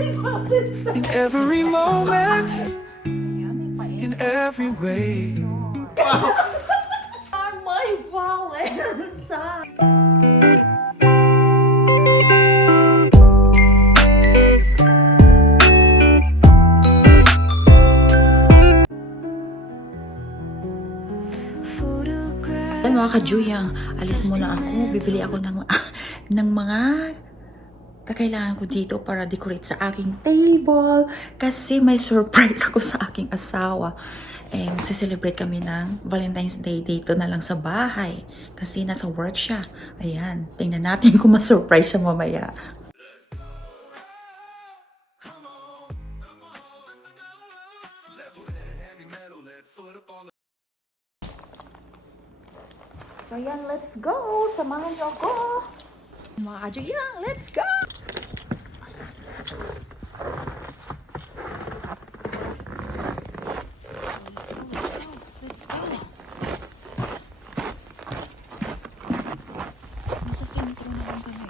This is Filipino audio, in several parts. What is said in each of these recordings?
In every moment, in every way. Are my Valentine. Yan mga kajuyang, alis muna ako. Bibili ako ng, ng mga kakailangan ko dito para decorate sa aking table. Kasi may surprise ako sa aking asawa. Celebrate kami ng Valentine's Day dito na lang sa bahay. Kasi nasa work siya. Ayan, tingnan natin kung ma-surprise siya mamaya. So yan, let's go! Samahan niyo ako! Mga kajuyang, let's go! Let's go! Nasa sentro na lang kami.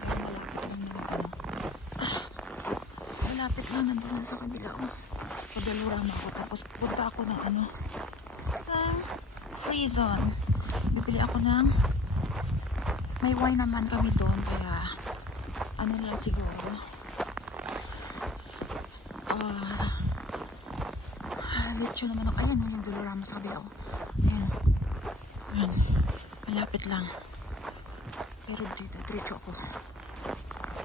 Malapit lang, nandun na sa kabila. Padalurama ako. Tapos punta ako ng free zone. Bibili ako ng may wine naman kami doon, kaya ano lang siguro lechon naman ako. Ayan yung Dolorama sa kabila. Ayan, malapit lang, pero dito diretso ako,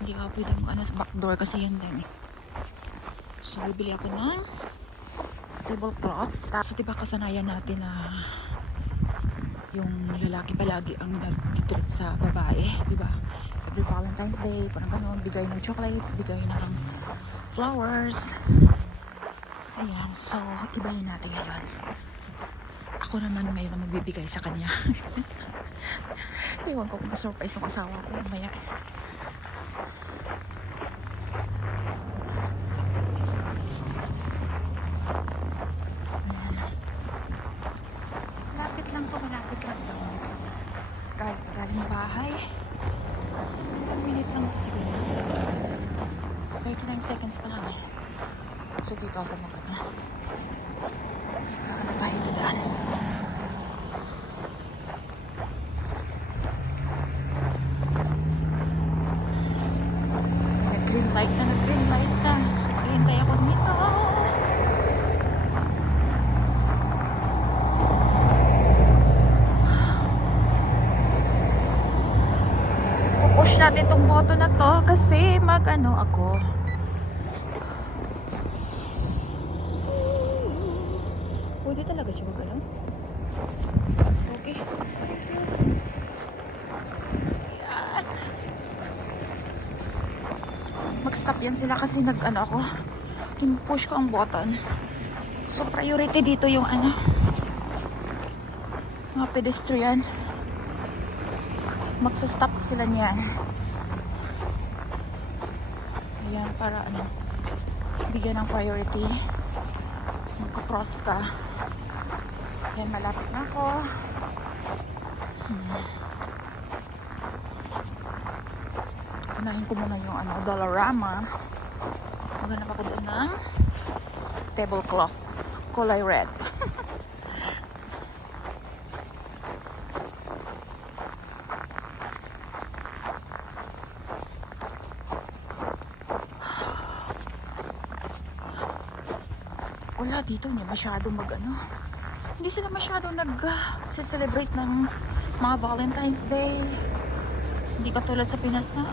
hindi ka pwede mag sa backdoor kasi yan din So bibili ako ng tablecloth. So diba kasanayan natin na yung lalaki palagi ang nag-treat sa babae, di ba? Every Valentine's Day, parang ganun, bigay ng chocolates, bigay ng flowers. Ayan, so ibahin natin ngayon. Ako naman ngayon ang magbibigay sa kanya. Ewan ko kung ma-surprise ng asawa ko mamaya. Malapit lang to, malapit lang. Galing bahay. 1 minute lang ito siguro. 39 seconds pa lang eh. So dito ako mag-ano. Saan na tayo dadaan? Nag-green light na, nag-green light na. So hintay ako dito. Push natin tong button na to kasi mag-ano ako. Pwede talaga siya mag-ano? Okay. Thank you. Yan. Mag-stop yan sila kasi nag-ano ako. Push ko ang button. So priority dito yung mga pedestrian. Magsa-stop sila niyan. Ayan, para bigyan ng priority. Magka-cross ka. Ayan, malapit na ako. Unahin ko muna yung Dollarama. Maghanap ako doon ng tablecloth. Kulay red. Wala dito, hindi masyadong hindi sila masyadong nag-celebrate ng mga Valentine's Day. Hindi katulad sa Pinas na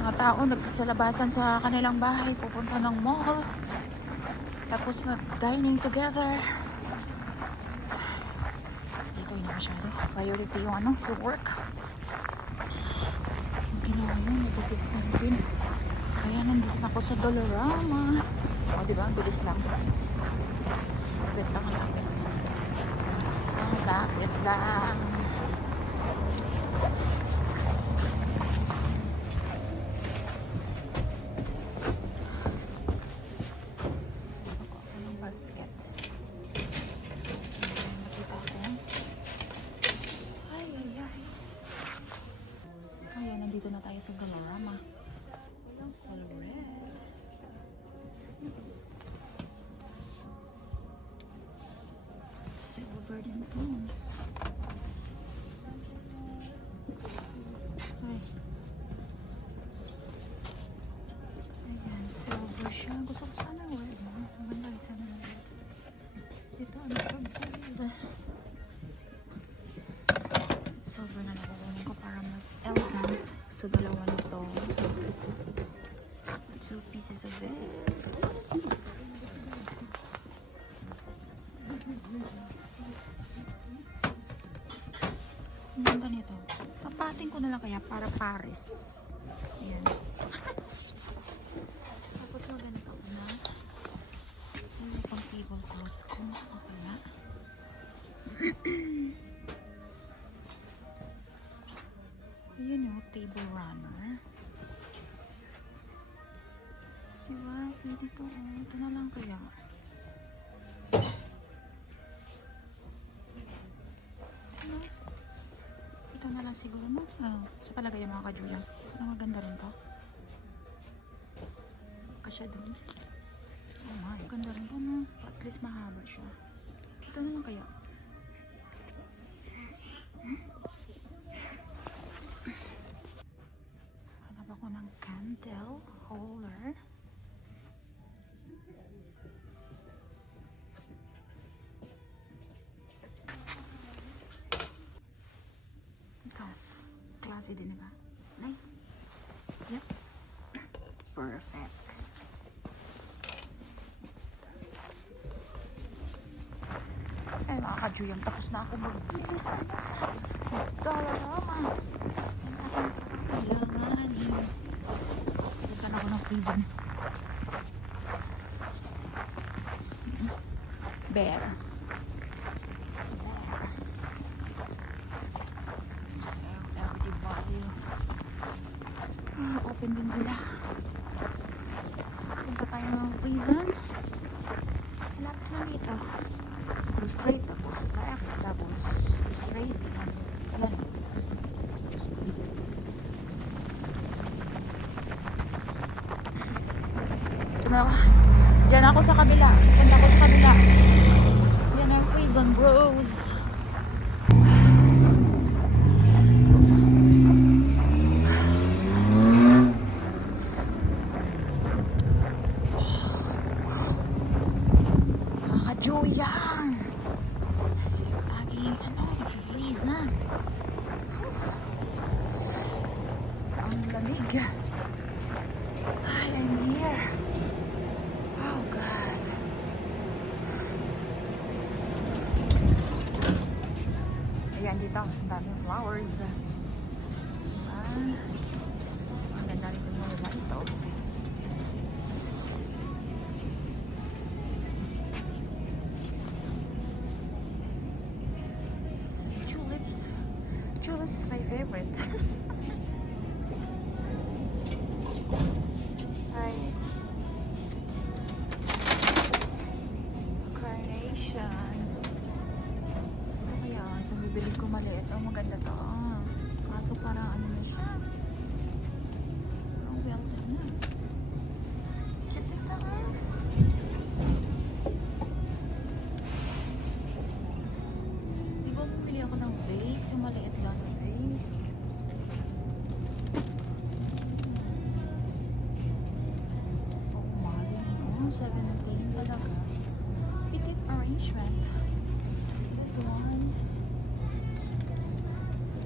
mga tao nagsasalabasan sa kanilang bahay, pupunta ng mall, tapos mag-dining together. Dito hindi masyado priority yung yung work. Yung ginawa nyo, nagtitignan din. Kaya nandito ako sa Dollarama. O, diba? Ang bilis lang. Lapit lang, lapit. Ang lapit lang. Anong basket? Nakita ko. Ay, ay, ay. Kaya, nandito na tayo sa Dollarama. Walang red. silver din to. Ay. Ayan, silver siya. Gusto ko sana word. Maganda rin sana word. Ito, ano sa gold. Silver na nakukunin ko para mas elegant. So, dalawa na to. 2 pieces of this. Ang ganda nito. Papating ko na lang kaya para Paris. Ayan. Tapos maganda ko na. Yung pang tablecloth ko. Okay na. Ayan o, table runner. Diba? Pwede to. Ito na lang kaya. Ano? Ito na lang siguro, no? Sa palagay yung mga kajulang. Maganda rin to. Kasya dun. Oh my, ganda rin to, no? At least mahaba siya. Ito na lang kaya. Hanap ako ng candle holder. Classy din, diba? Nice. Yep. Perfect. Ay, mga kajuyang, tapos na ako magbilis ano sa Dollarama. Ang ating kakailanganin. Lagyan ako ng freezer. Bear. Open din sila. Punta tayo ng freezer. Flat lang ito. Pero straight, tapos left, tapos straight. Ayan. Ito na ako. Diyan ako sa kabila. Punta ako sa kabila. Yan ang freezer, bros. Juyang! Laging freeze na. Ang lamig. I'm here. Oh God. Ayan dito, ang daming flowers. Ang ganda rin yung mga ito. Tulips is my favorite. Hi. Carnation. Ito kaya, ito bibili ko maliit. Oh, maganda to. Kaso parang ano na siya. Parang well done na. Cute ito ha. Di ba bumili ako ng vase? Yung maliit lang na vase. Oh, mahal yun. 17 talaga. Petit arrangement. This one.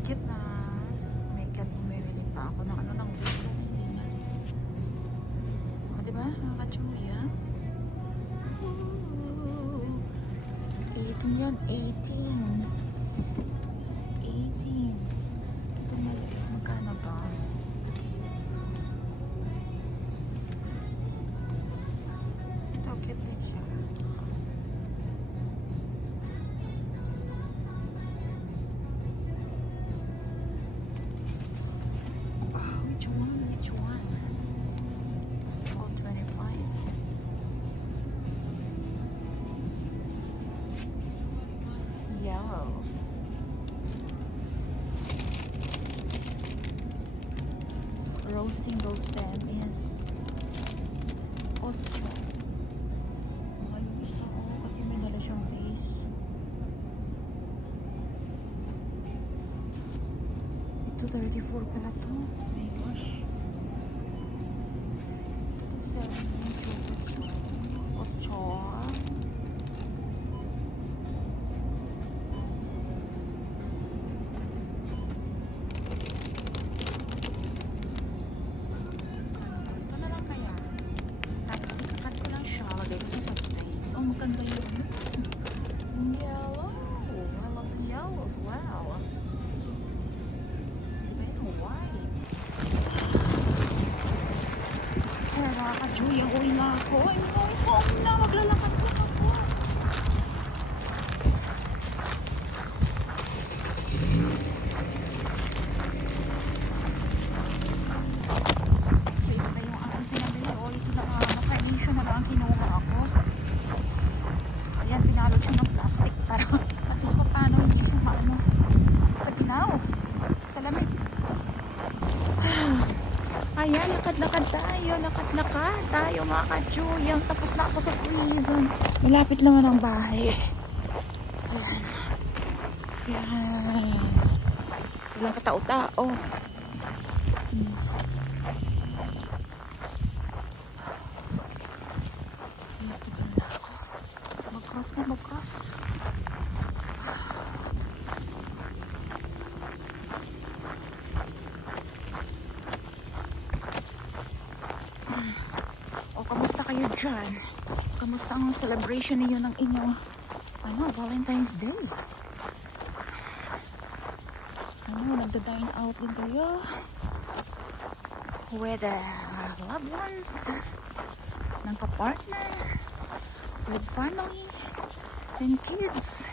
Cute na. May cat, bumili pa ako ng ano ng vase na hindi na. O, diba? Mga kachuya. 18 yun. 18. This is 18. Ito maliit. Magkano to? Ito, cute din siya. Oh, which one? Which one? All 25. Yellow. Rose single stem is 8. Mahal yung isa ko kasi may dala siyang vase. 34 pala to. Oh my gosh. 8. Ito na lang kaya. Tapos ikakat ko lang siya. Lagay ko sa soft ice. Oh, maganda yun. Yellow. I love the yellow as well. Diba yung white? Kaya nakaka-joy. Uwi na ako. I'm going home na. Maglalakad ko ako. So ito na yung aking pinabili. O ito na naka-emission na lang ang kinuha ako. Ayan, pinalot siya ng plastic para at least pa paano hindi siya maano sa ginaw. Sa lamig. Ayan, lakad-lakad tayo mga ka-Juyang. Tapos na ako sa free zone. Malapit naman ang bahay. Ayan. Ayan. Walang katao-tao. Mag-cross na mag-cross. O, kamusta kayo dyan? Kamusta ang celebration ninyo ng inyong Valentine's Day? Nagda-dine out din kayo with loved ones, ng kapartner, with family and kids.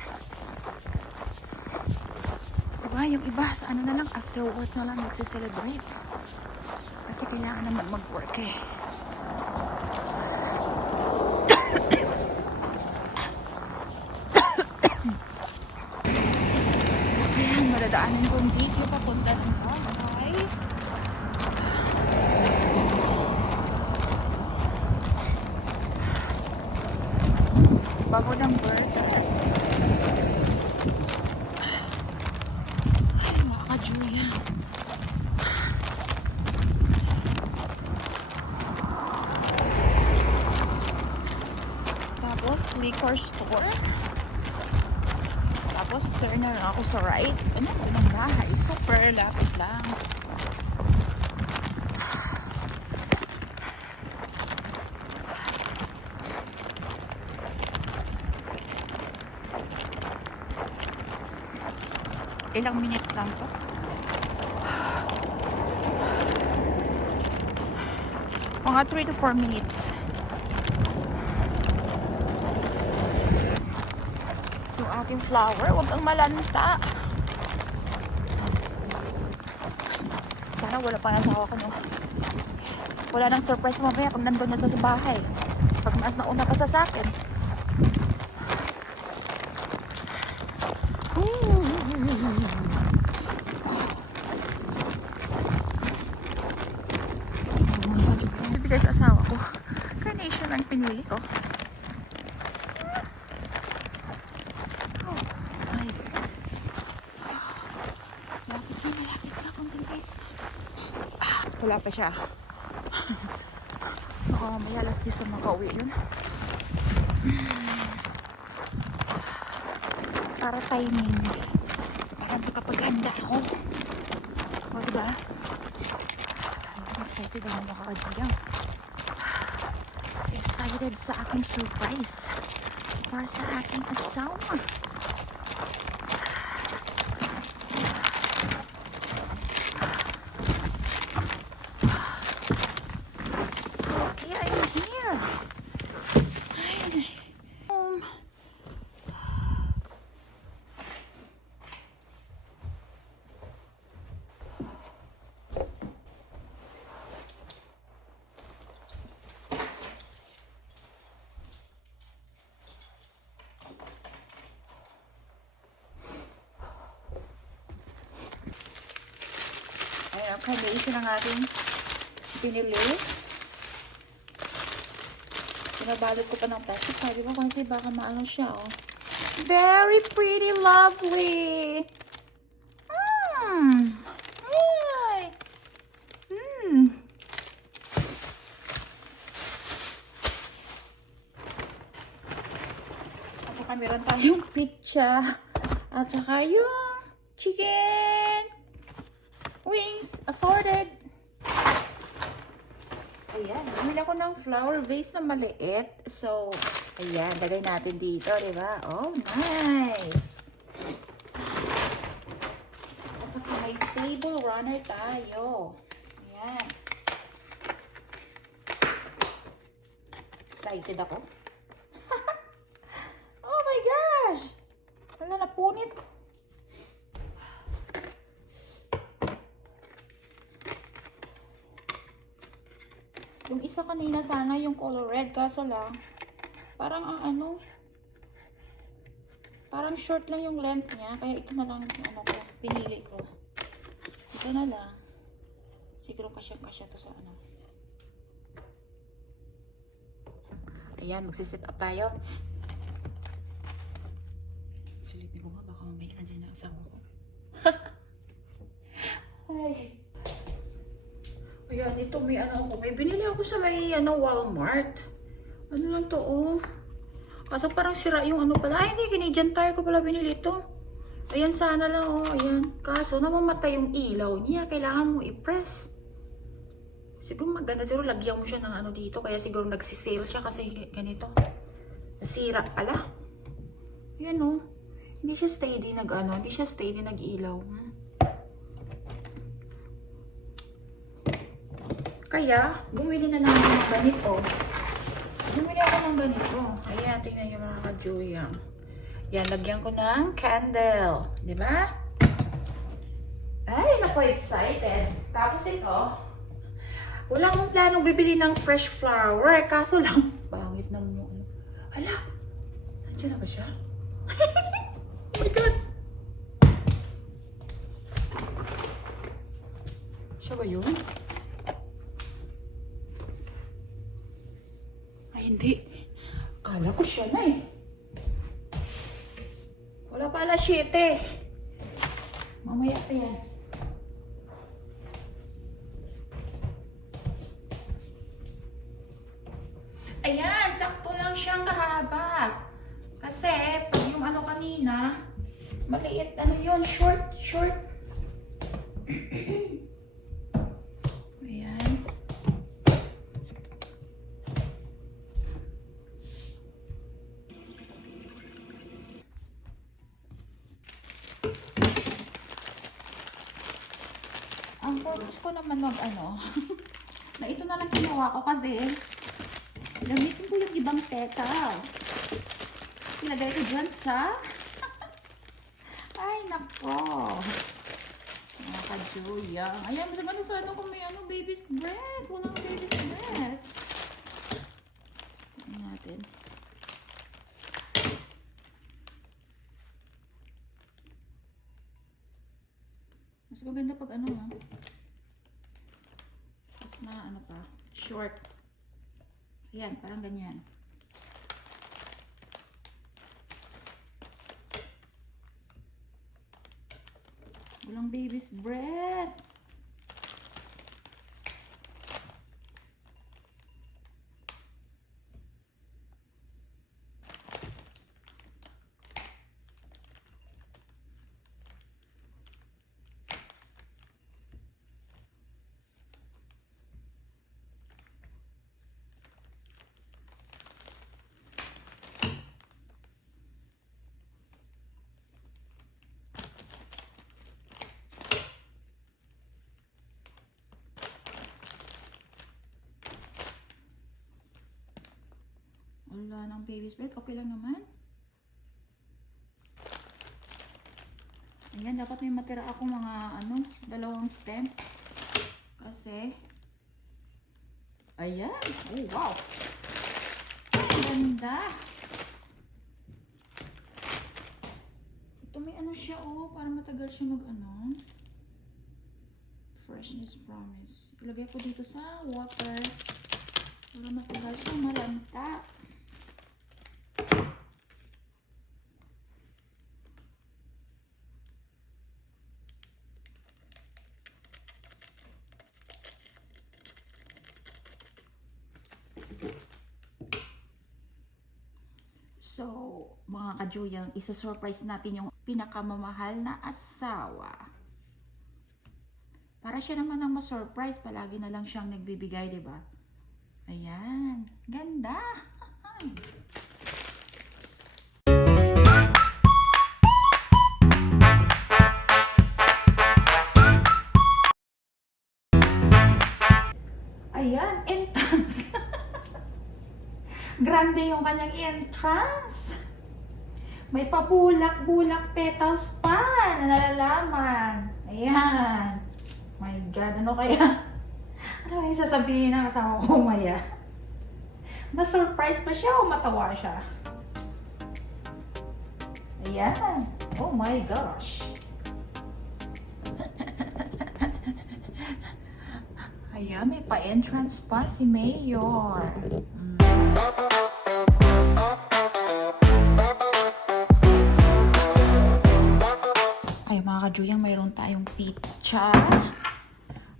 Diba, yung iba sa ano na lang, after work na lang nagsiselebrate. Kasi kailangan naman mag-work eh. Ayan, madadaanin kong video papunta ng bahay. Bago ng burger. Ay, mga ka-Julia. Tapos, liquor store. Tapos, turn na lang ako sa right. Ano, ito ng bahay. Super lapit lang. Ilang minutes lang to. Mga 3 to 4 minutes. Yung aking flower, huwag kang malanta. Sana wala pa nasawa ko no. Wala nang surprise mamaya pag nandun na sa bahay. Pag mas nauna pa sa akin. Bibigay sa asawa ko. Carnation ang pinili ko. Ay. Malapit na konting guys. Wala pa siya. May alas 10 na makauwi yun. Para timing. Para makapag-handa ako. O diba? Excited ako makakadiyang. Excited sa aking surprise. Para sa aking asawa. Okay, I'm here. Home. Ayan, combination ng ating pinili. Pinabalot ko pa ng plastic. Sabi ko kasi baka maano siya, oh. Very pretty, lovely. meron tayong pizza. At saka yung chicken wings assorted. Ayan, bumili ako ng flower vase na maliit. So, ayan, lagay natin dito, di ba? Oh, nice! At saka may table runner tayo. Ayan. Excited ako. Oh my gosh! Wala, napunit. Yung isa kanina sana yung color red, kaso lang parang parang short lang yung length niya, kaya ito na lang yung ko, pinili ko. Ito na lang. Siguro kasya to sa Ayan, magsiset up tayo. Silipin ko ba, baka mamaya nandiyan na asawa ko. Ay. Ayan, ito may may binili ako sa may Walmart. Ano lang to, oh. Kaso parang sira yung pala. Ay, hindi, Canadian Tire ko pala binili ito. Ayan, sana lang, oh, ayan. Kaso, namamatay yung ilaw niya. Kailangan mo i-press. Siguro maganda, siguro lagyan mo siya ng dito. Kaya siguro nagsisale siya kasi ganito. Nasira pala. Ayan, oh. Hindi siya steady hindi siya steady nag-ilaw. Kaya, bumili na lang ako ng ganito. Bumili ako ng ganito. Ayan, tingnan nyo mga ka-Joyang. Yan, lagyan ko ng candle. Diba? Ay, naku, excited. Tapos ito, wala akong planong bibili ng fresh flower. Kaso lang, pangit na mo. Hala, nandiyan na ba siya? Oh my God. Siya ba yun? Hindi. Kala ko siya na eh. Wala pala 7. Mamaya pa yan. Ayan, sakto lang siyang kahaba. Kasi, pag yung kanina, maliit, yun, short. Ayan. Ang purpose ko naman na ito na lang ginawa ko kasi gamitin ko yung ibang petals. Ilagay ko dyan sa ay nako mga ka-Joyang. Ayan, maganda sana kung may baby's breath. Walang baby's breath. Ayan natin. Mas maganda pag mas na pa, short. Ayan, parang ganyan. Walang baby's breath. Wala ng baby's breath. Okay lang naman. Ayan, dapat may matira ako mga 2 stem. Kasi, ayan. Oh, wow. Ang ganda. Ito may siya, para matagal siya freshness promise. Ilagay ko dito sa water para matagal siya malanta. So, mga kajuyang, isa-surprise natin yung pinakamamahal na asawa. Para siya naman ang ma-surprise, palagi na lang siyang nagbibigay, di ba? Ayan, ganda! Ayan, entrance! Grande yung kanyang entrance! May pabulak-bulak petals pa na nalalaman. Ayan. My God, ano kaya? Ano kaya sasabihin ng asawa ko maya? Ma-surprise ba siya o matawa siya? Ayan. Oh my gosh. Ayan, may pa-entrance pa si Mayor. Ay, mga kajuyang, mayroon tayong pizza.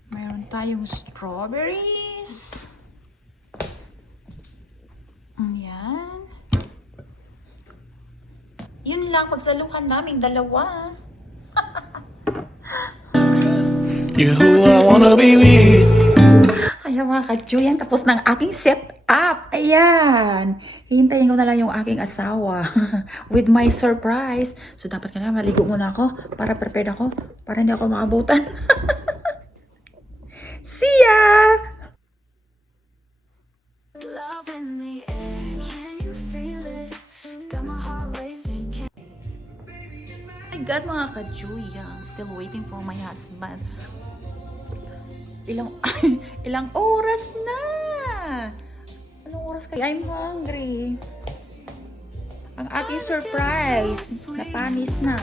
Mayroon tayong strawberries. Ayan. Yun lang, pagsaluhan naming dalawa. You're who I wanna be with. Ayan mga kajuyan, tapos ng aking setup. Ayan. Hihintayin ko na lang yung aking asawa with my surprise. So dapat ka na, maligo muna ako para prepared ako, para hindi ako maabutan. See ya! Love in the air, can you feel it? Got my heart racing. My God, mga kajuyan, still waiting for my husband. Ilang oras na? Anong oras kaya? I'm hungry. Ang aking surprise, napanis na.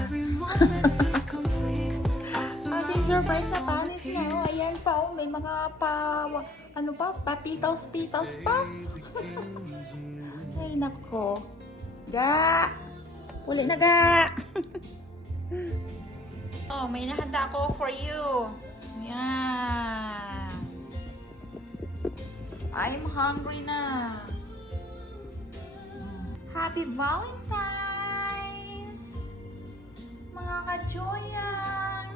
Ating surprise na panis na. Oh, ayan pa, oh, may mga petals pa. Ay, nako. Ga! Uli na, ga! Oh, may nahanda ako for you. Yan. I'm hungry na. Happy Valentine's! Mga kajoyan!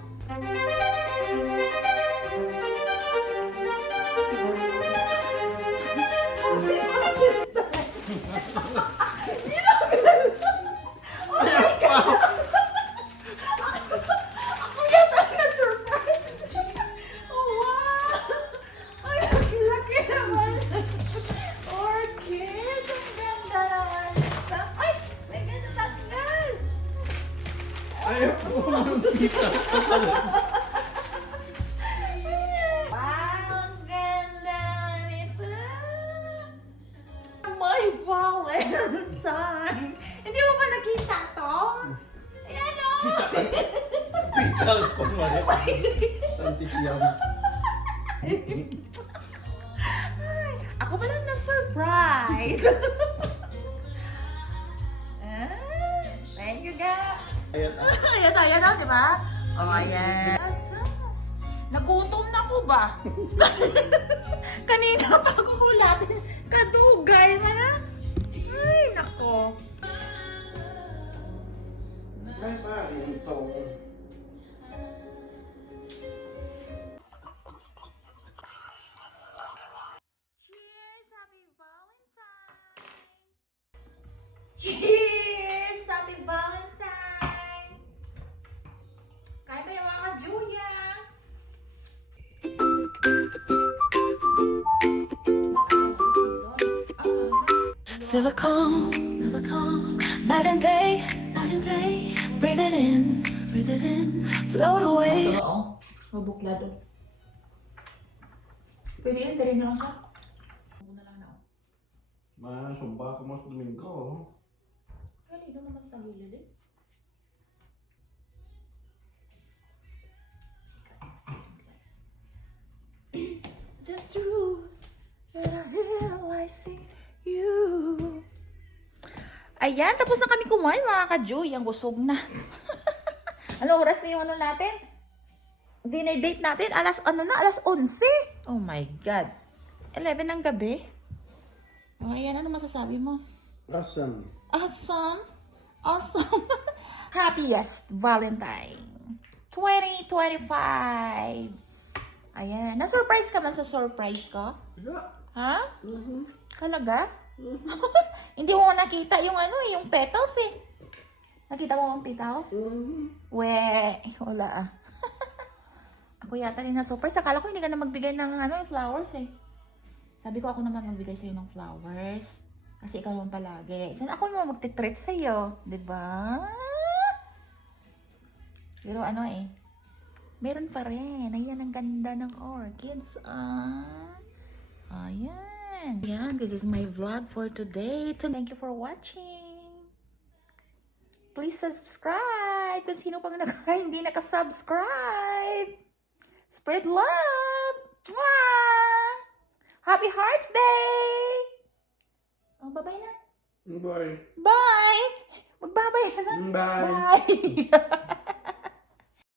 Wow, ang ganda nito. My Valentine! Hindi mo ba nakita to? Ayan o! Petals ko nga. Santis yan. Ako ba lang na-surprise? Thank you, ga. Ayan na, di ba? Oh, ayan. Asas. Nagutom na ko ba? Kanina pa ako hulatin. Kadugay mo na. Ay, nako. Ay, pa, yung tong. Cheers! Happy Valentine! Cheers! Happy Valentine! Kain tayo mga ka-Julia! Feel the calm, night and day, breathe it in, float away. Oo. Mabuklado. Pwede yun, pwede na lang siya. Muna lang na. Masumba ko mas Domingo. Kaya hindi naman sa gilid eh. The truth that I realize in you. Ayan, tapos na kami kumain mga ka-Joy. Ang busog na. Ano oras na yung ano natin? Dinner date natin? Alas 11? Oh my God. 11 ng gabi? Oh, ayan, ano masasabi mo? Asan? Awesome. Awesome. Happiest Valentine 2025. Ayan. Na-surprise ka man sa surprise ko? Yeah. Ha? Talaga? Hindi mo nakita yung ano yung petals eh. Nakita mo ang petals? We, wala ah. Ako yata rin na-surprise. Akala ko hindi ka na magbigay ng ano, flowers eh. Sabi ko ako naman magbigay sa'yo ng flowers. Kasi ikaw naman palagi. So, ako naman magtitreat sa'yo. Diba? Pero ano eh. Meron pa rin. Ayan, ang ganda ng orchids. Ayan. Ayan, this is my vlog for today. Thank you for watching. Please subscribe kung sino pang hindi nakasubscribe. Spread love. Mwah! Happy Hearts Day! Oh, bye-bye na. Bye. Bye! Magbabay na. Bye. Bye!